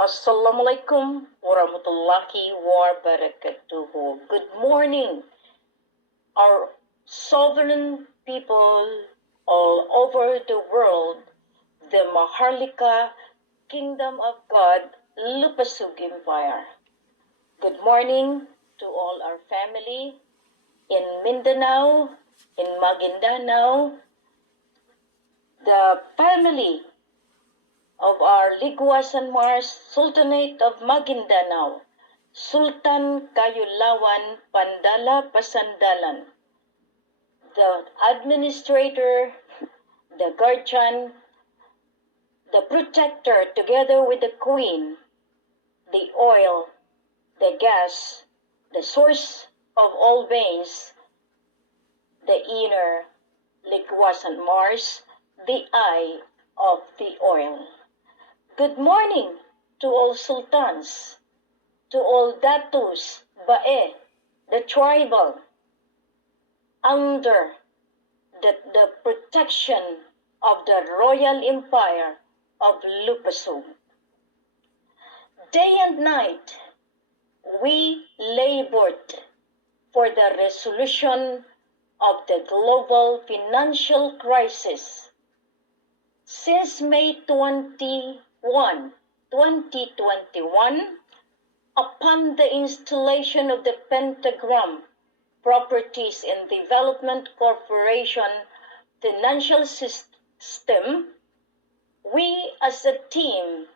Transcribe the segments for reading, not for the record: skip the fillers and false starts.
Assalamualaikum warahmatullahi wabarakatuh. Good morning, our sovereign people all over the world, the Maharlika Kingdom of God, Lupasug Empire. Good morning to all our family in Mindanao, in Maguindanao, the family of our Ligwa San Mars Sultanate of Maguindanao, Sultan Kayulawan Pandala Pasandalan, the administrator, the guardian, the protector together with the queen, the oil, the gas, the source of all veins, the inner Ligwa San Mars, the eye of the oil. Good morning to all sultans, to all datus, bae, the tribal, under the protection of the royal empire of Lupasug. Day and night, we labored for the resolution of the global financial crisis. Since May 2021, upon the installation of the Pentagram Properties and Development Corporation financial system, we as a team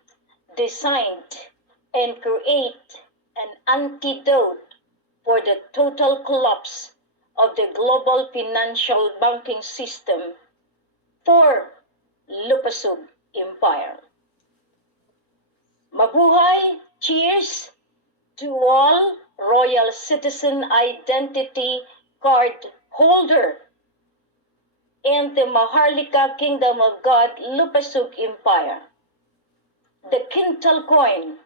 designed and create an antidote for the total collapse of the global financial banking system for Lupasug Empire. Mabuhay! Cheers to all Royal Citizen Identity Card holder and the Maharlika Kingdom of God Lupasug Empire. The Quintal coin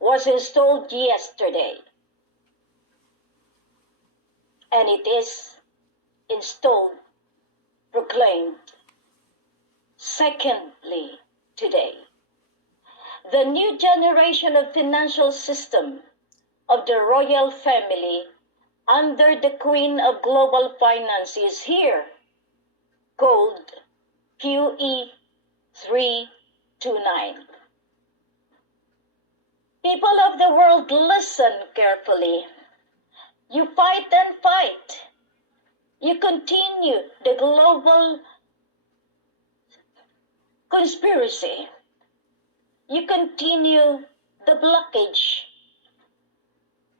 was installed yesterday, and it is installed, proclaimed, secondly today. The new generation of financial system of the royal family under the Queen of Global Finance is here, called QE329. People of the world, listen carefully. You fight and fight. You continue the global conspiracy. You continue the blockage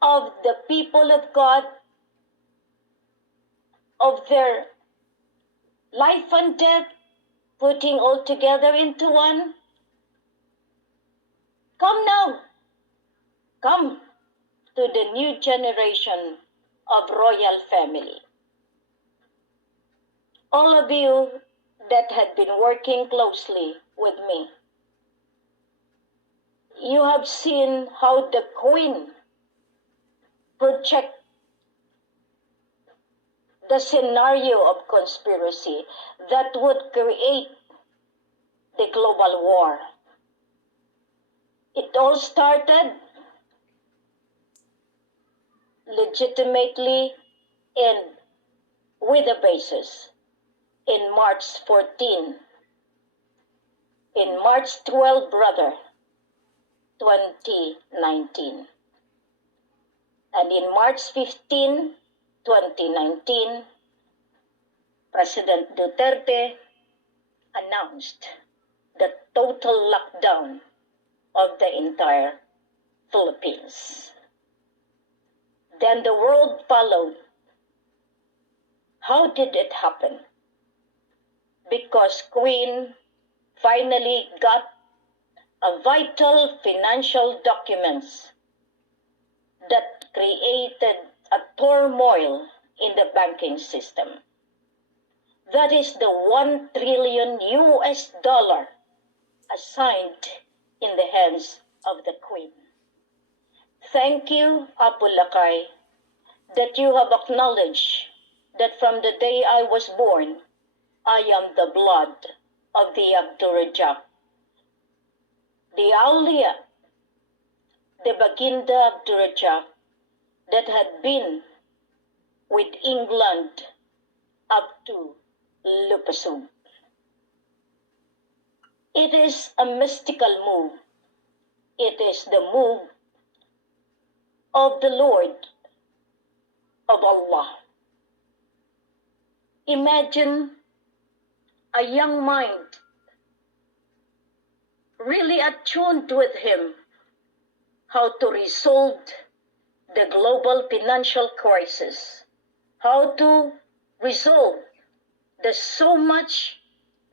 of the people of God, of their life and death, putting all together into one. Come now. Come to the new generation of royal family. All of you that had been working closely with me, you have seen how the Queen project the scenario of conspiracy that would create the global war. It all started legitimately and with a basis in March 14, in March 12, 2019. And in March 15, 2019, President Duterte announced the total lockdown of the entire Philippines. Then the world followed. How did it happen? Because Queen finally got a vital financial documents that created a turmoil in the banking system. That is the $1 trillion assigned in the hands of the Queen. Thank you, Apu Lakay, that you have acknowledged that from the day I was born, I am the blood of the Abdurrajak the Aulia, the Baginda of Durajak that had been with England up to Lupasug. It is a mystical move. It is the move of the Lord of Allah. Imagine a young mind really attuned with him how to resolve the global financial crisis, how to resolve the so much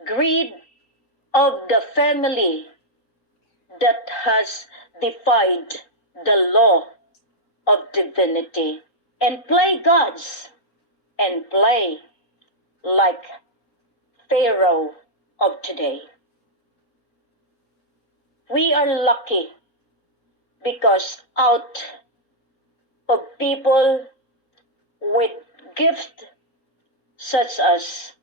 greed of the family that has defied the law of divinity and play gods and play like Pharaoh of today. We are lucky because out of people with gift such as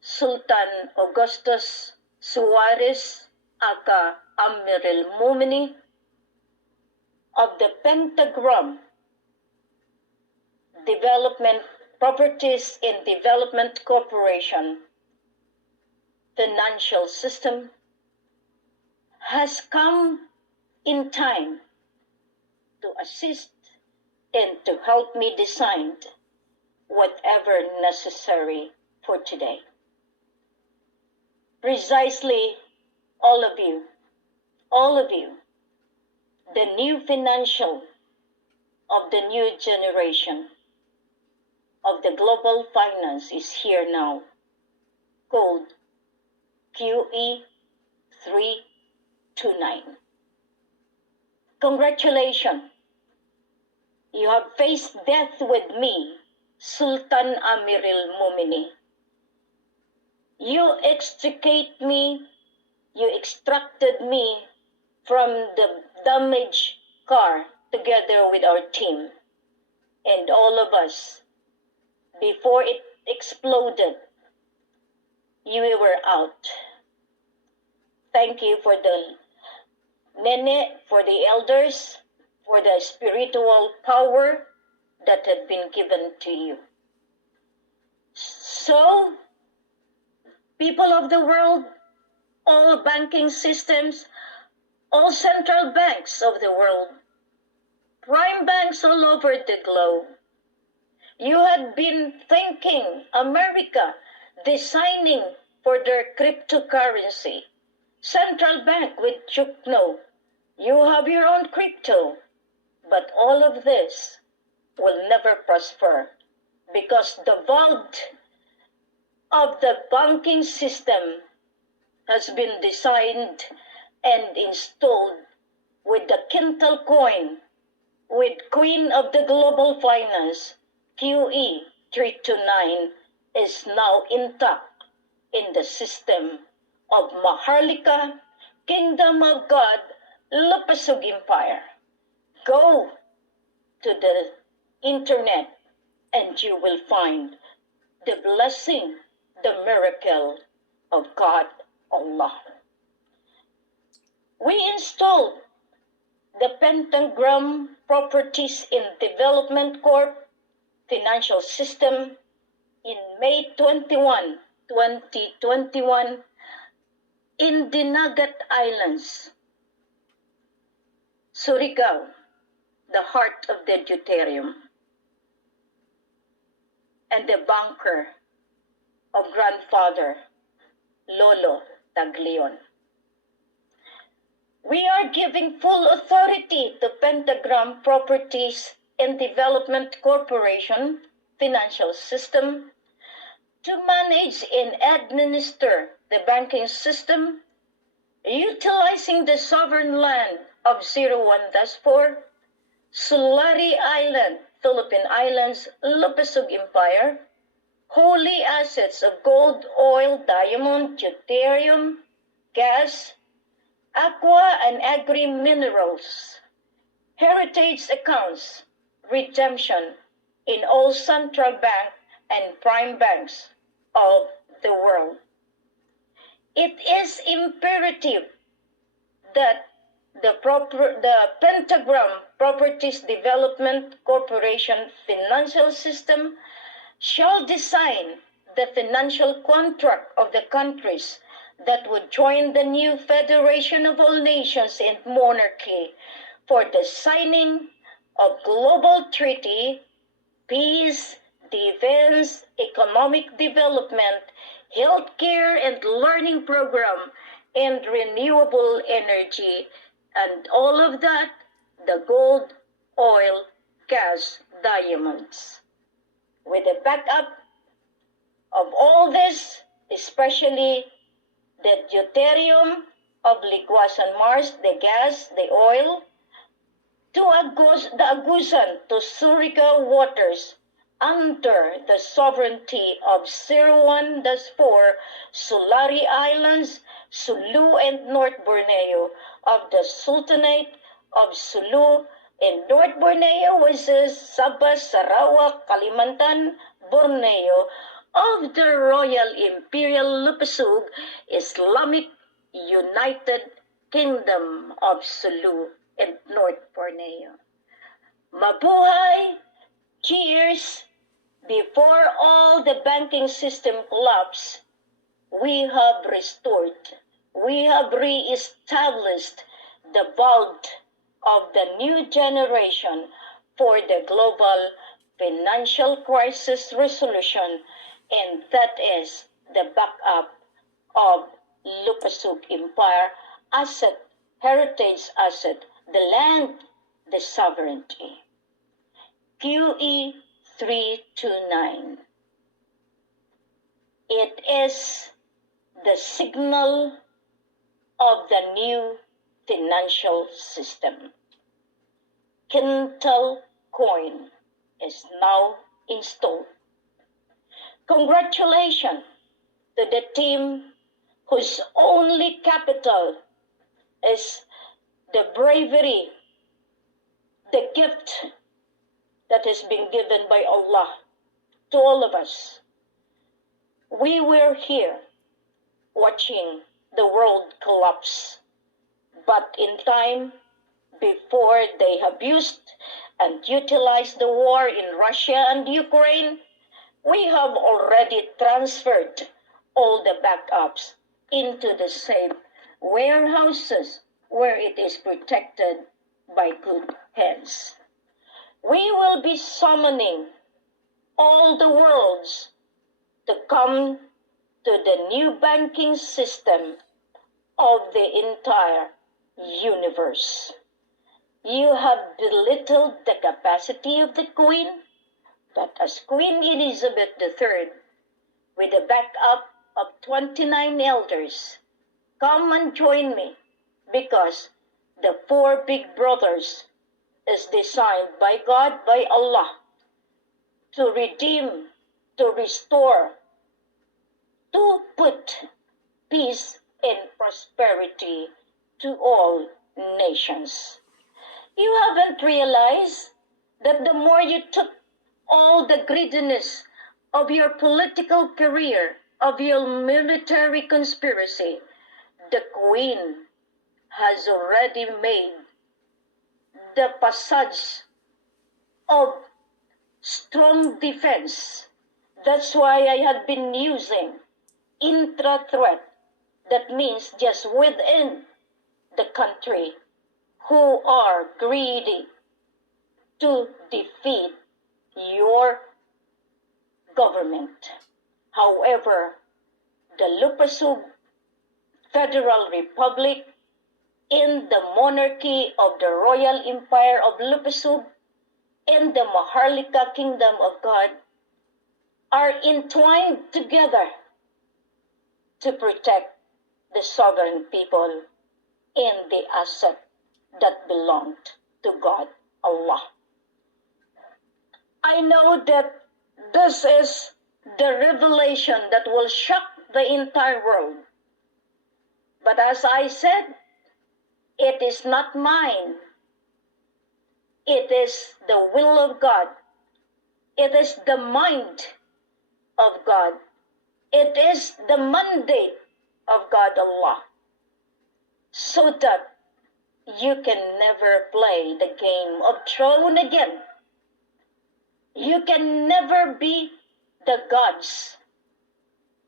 Sultan Augustus Suarez aka Amirul Mumini of the Pentagram Development Properties in Development Corporation financial system has come in time to assist and to help me design whatever necessary for today. Precisely all of you, the new financial of the new generation of the global finance is here now, called QE329. Congratulations, you have faced death with me, Sultan Amirul Mumini. You extricate me, you extracted me from the damaged car together with our team and all of us. Before it exploded, you were out. Thank you for the Nene, for the elders, for the spiritual power that had been given to you. So, people of the world, all banking systems, all central banks of the world, prime banks all over the globe, you had been thinking America designing for their cryptocurrency. Central bank with Chukno, you have your own crypto. But all of this will never prosper because the vault of the banking system has been designed and installed with the Quintal coin, with Queen of the Global Finance, QE329, is now intact in the system of Maharlika, Kingdom of God, Lupasug Empire. Go to the internet and you will find the blessing, the miracle of God Allah. We installed the Pentagram Properties in Development Corp financial system in May 21, 2021 in Dinagat Islands, Surigao, the heart of the deuterium, and the bunker of grandfather Lolo Taglion. We are giving full authority to Pentagram Properties and Development Corporation financial system to manage and administer the banking system, utilizing the sovereign land of 01-4, Sulari Island, Philippine Islands, Lupasug Empire, holy assets of gold, oil, diamond, deuterium, gas, aqua and agri-minerals, heritage accounts, redemption in all central bank and prime banks of the world. It is imperative that the Pentagram Properties Development Corporation financial system shall design the financial contract of the countries that would join the new Federation of All Nations and Monarchy for the signing of global treaty, peace, defense, economic development, healthcare and learning program, and renewable energy, and all of that, the gold, oil, gas, diamonds. With the backup of all this, especially the deuterium of Liguasan Mars, the gas, the oil, to the Agusan to Surigao waters under the sovereignty of 01-4 Sulari Islands, Sulu and North Borneo of the Sultanate of Sulu and North Borneo, which is Sabah, Sarawak, Kalimantan, Borneo, of the Royal Imperial Lupasug Islamic United Kingdom of Sulu and North Borneo. Mabuhay! Cheers! Before all the banking system collapsed, we have restored, we have re-established the vault of the new generation for the global financial crisis resolution, and that is the backup of Lupasug Empire asset, heritage asset, the land, the sovereignty. QE329. It is the signal of the new financial system. Quintal coin is now installed. Congratulations to the team whose only capital is the bravery, the gift that has been given by Allah to all of us. We were here watching the world collapse, but in time, before they abused and utilized the war in Russia and Ukraine, we have already transferred all the backups into the safe warehouses where it is protected by good hands. We will be summoning all the worlds to come to the new banking system of the entire universe. You have belittled the capacity of the Queen, but as Queen Elizabeth III, with the backup of 29 elders, come and join me, because the four big brothers is designed by God, by Allah, to redeem, to restore, to put peace and prosperity to all nations. You haven't realized that the more you took all the greediness of your political career, of your military conspiracy, the Queen has already made the passage of strong defense. That's why I had been using intra-threat. That means just within the country who are greedy to defeat your government. However, the Lupasug Federal Republic in the monarchy of the Royal Empire of Lupasug and the Maharlika Kingdom of God are entwined together to protect the sovereign people and the asset that belonged to God, Allah. I know that this is the revelation that will shock the entire world. But as I said, it is not mine. It is the will of God. It is the mind of God. It is the mandate of God Allah. So that you can never play the game of throne again. You can never be the gods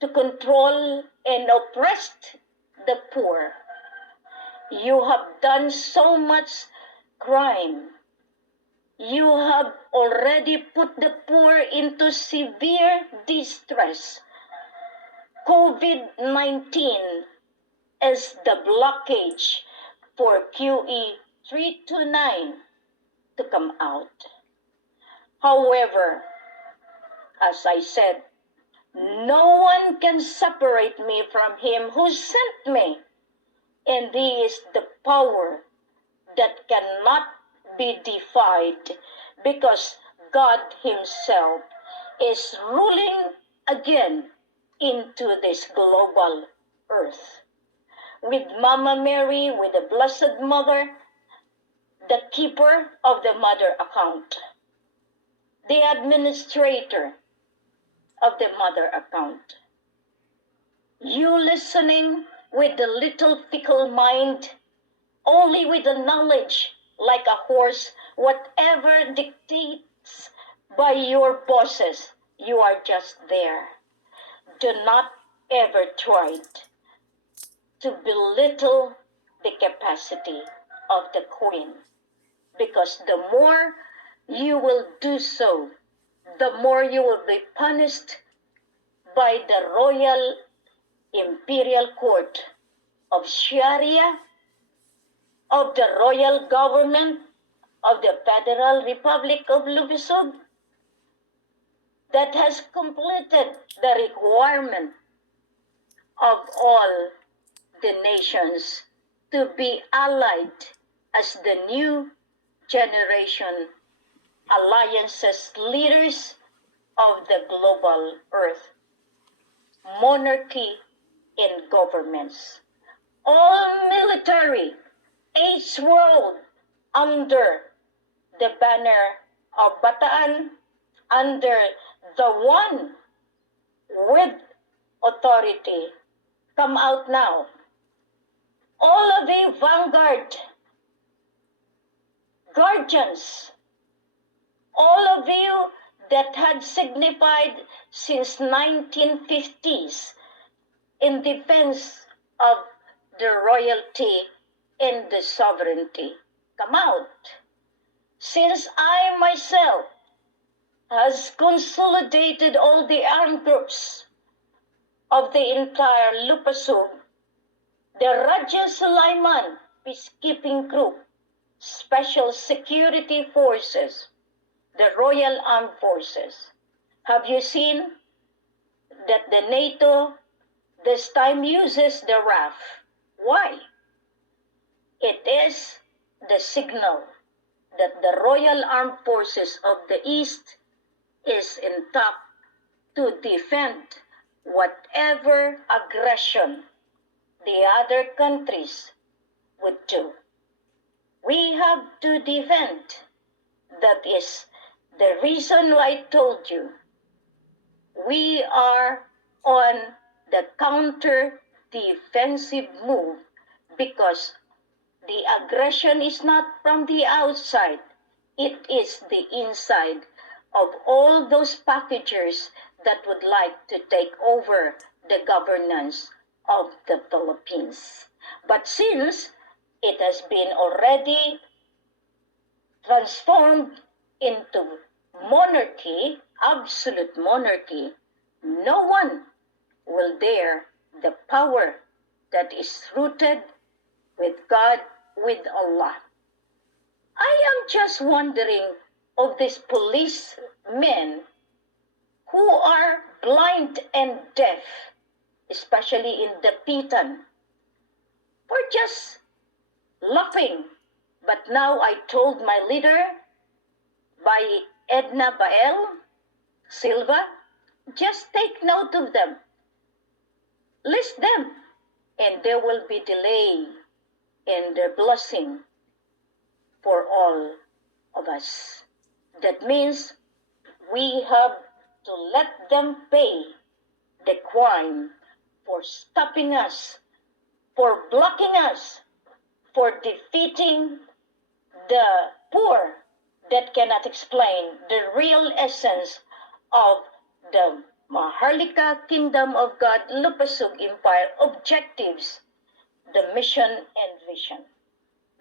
to control and oppress the poor. You have done so much crime. You have already put the poor into severe distress. COVID-19 is the blockage for QE329 to come out. However, as I said, no one can separate me from him who sent me. And he is the power that cannot be defied, because God himself is ruling again into this global earth. With Mama Mary, with the Blessed Mother, the keeper of the mother account, the administrator of the mother account. You listening with the little fickle mind, only with the knowledge like a horse, whatever dictates by your bosses, you are just there. Do not ever try to belittle the capacity of the Queen, because the more you will do so, the more you will be punished by the Royal Imperial Court of Sharia, of the Royal Government of the Federal Republic of Lubusog, that has completed the requirement of all the nations to be allied as the new generation alliances leaders of the global earth, monarchy in governments, all military, each world under the banner of Bataan, under the one with authority. Come out now. All of you vanguard guardians, all of you that had signified since 1950s in defense of the royalty and the sovereignty, come out. Since I myself has consolidated all the armed groups of the entire Lupasug, the Raja Sulaiman Peacekeeping Group, Special Security Forces, the Royal Armed Forces. Have you seen that the NATO this time uses the RAF? Why? It is the signal that the Royal Armed Forces of the East is intact to defend whatever aggression the other countries would do. We have to defend. That is the reason why I told you we are on the counter-defensive move, because the aggression is not from the outside. It is the inside of all those packagers that would like to take over the governance of the Philippines. But since it has been already transformed into monarchy, absolute monarchy, no one will dare the power that is rooted with God, with Allah. I am just wondering of these policemen who are blind and deaf, especially in the Pitan, for just laughing. But now I told my leader, by Edna Bael Silva, just take note of them. List them, and there will be delay in their blessing for all of us. That means we have to let them pay the crime for stopping us, for blocking us, for defeating the poor that cannot explain the real essence of the Maharlika Kingdom of God Lupasug Empire objectives, the mission and vision.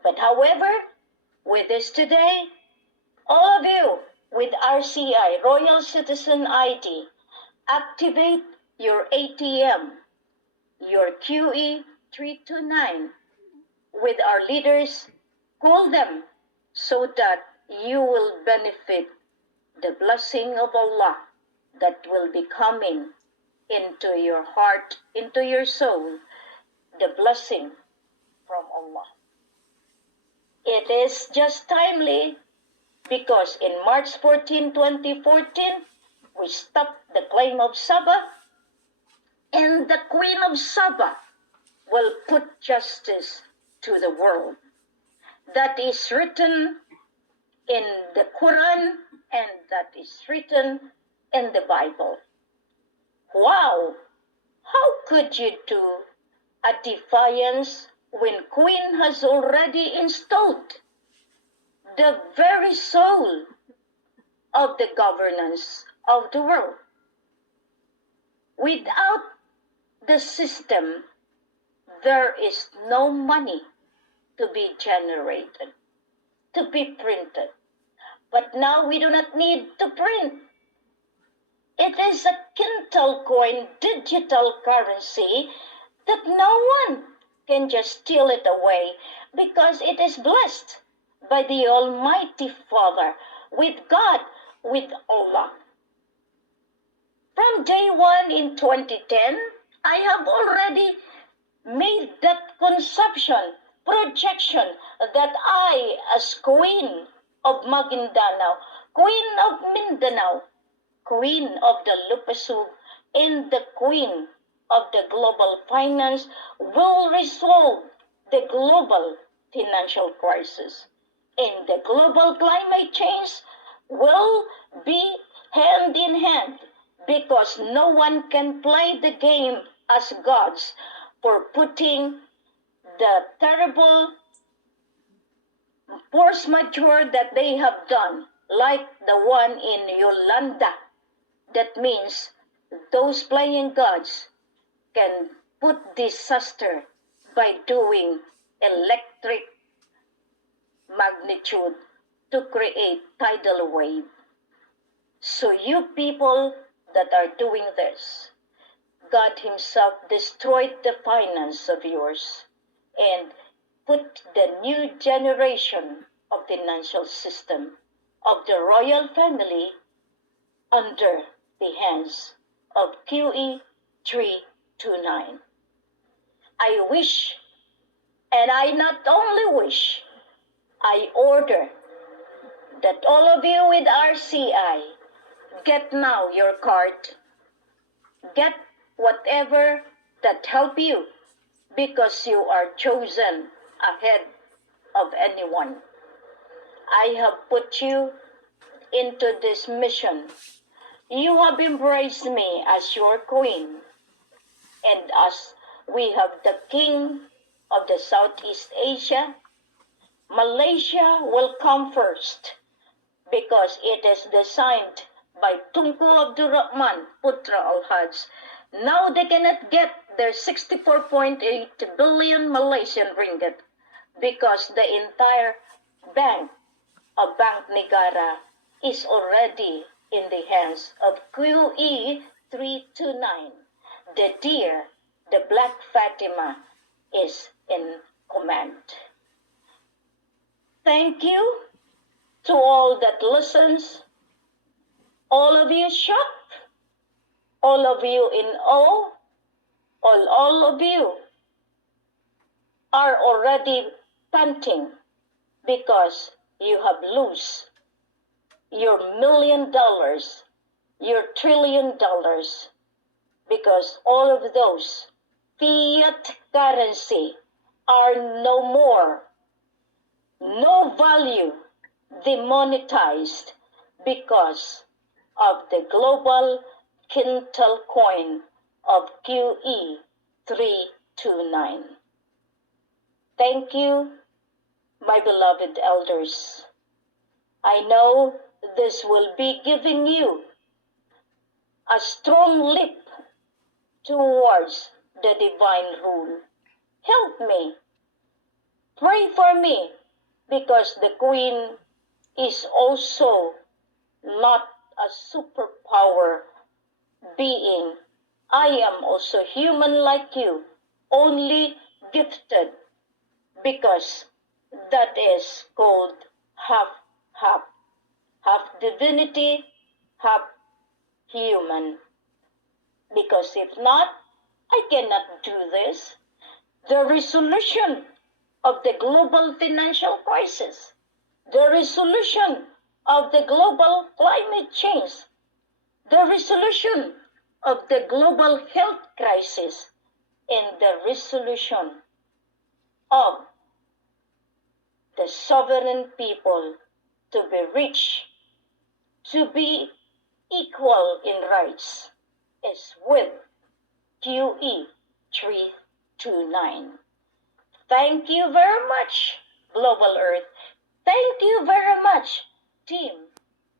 But however, with this today, all of you with RCI, Royal Citizen ID, activate your ATM, your QE329 with our leaders. Call them so that you will benefit the blessing of Allah that will be coming into your heart, into your soul, the blessing from Allah. It is just timely because in March 14, 2014, we stopped the claim of Sabah, and the Queen of Sabah will put justice to the world. That is written in the Quran and that is written in the Bible. Wow! How could you do a defiance when Queen has already installed the very soul of the governance of the world? Without the system, there is no money to be generated, to be printed. But now we do not need to print. It is a Quintal coin, digital currency, that no one can just steal it away because it is blessed by the Almighty Father, with God, with Allah. From day one in 2010, I have already made that conception, projection that I, as Queen of Maguindanao, Queen of Mindanao, Queen of the Lupasug, and the Queen of the global finance will resolve the global financial crisis. And the global climate change will be hand in hand because no one can play the game as gods for putting the terrible force majeure that they have done, like the one in Yolanda. That means those playing gods can put disaster by doing electric magnitude to create tidal wave. So you people that are doing this, God himself destroyed the finance of yours and put the new generation of financial system of the royal family under the hands of QE329. I wish, and I not only wish, I order that all of you with RCI get now your card, get whatever that help you, because you are chosen ahead of anyone. I have put you into this mission. You have embraced me as your queen, and as we have the king of the Southeast Asia, Malaysia will come first because it is designed by Tunku Abdul Rahman Putra Al-Haj. Now they cannot get their 64.8 billion Malaysian ringgit because the entire bank of Bank Negara is already in the hands of QE329. The dear, the Black Fatima, is in command. Thank you to all that listens, all of you shocked, all of you in awe, all of you are already panting because you have lost your $1 million, your $1 trillion, because all of those fiat currency are no more, no value, demonetized because of the global Quintal coin of QE329. Thank you my beloved elders, I know this will be giving you a strong leap towards the divine rule. Help me. Pray for me, because the Queen is also not a superpower being. I am also human like you, only gifted, because that is called half, half divinity, half human. Because if not, I cannot do this. The resolution of the global financial crisis, the resolution of the global climate change, the resolution of the global health crisis, and the resolution of the sovereign people to be rich, to be equal in rights, is with QE329. Thank you very much, Global Earth. Thank you very much, team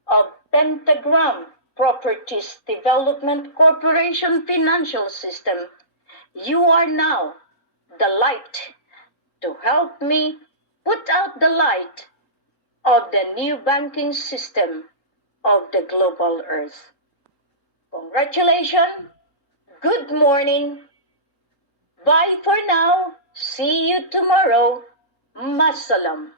of Pentagram Properties Development Corporation Financial System. You are now the light to help me put out the light of the new banking system of the Global Earth. Congratulations. Good morning. Bye for now. See you tomorrow. Masalam.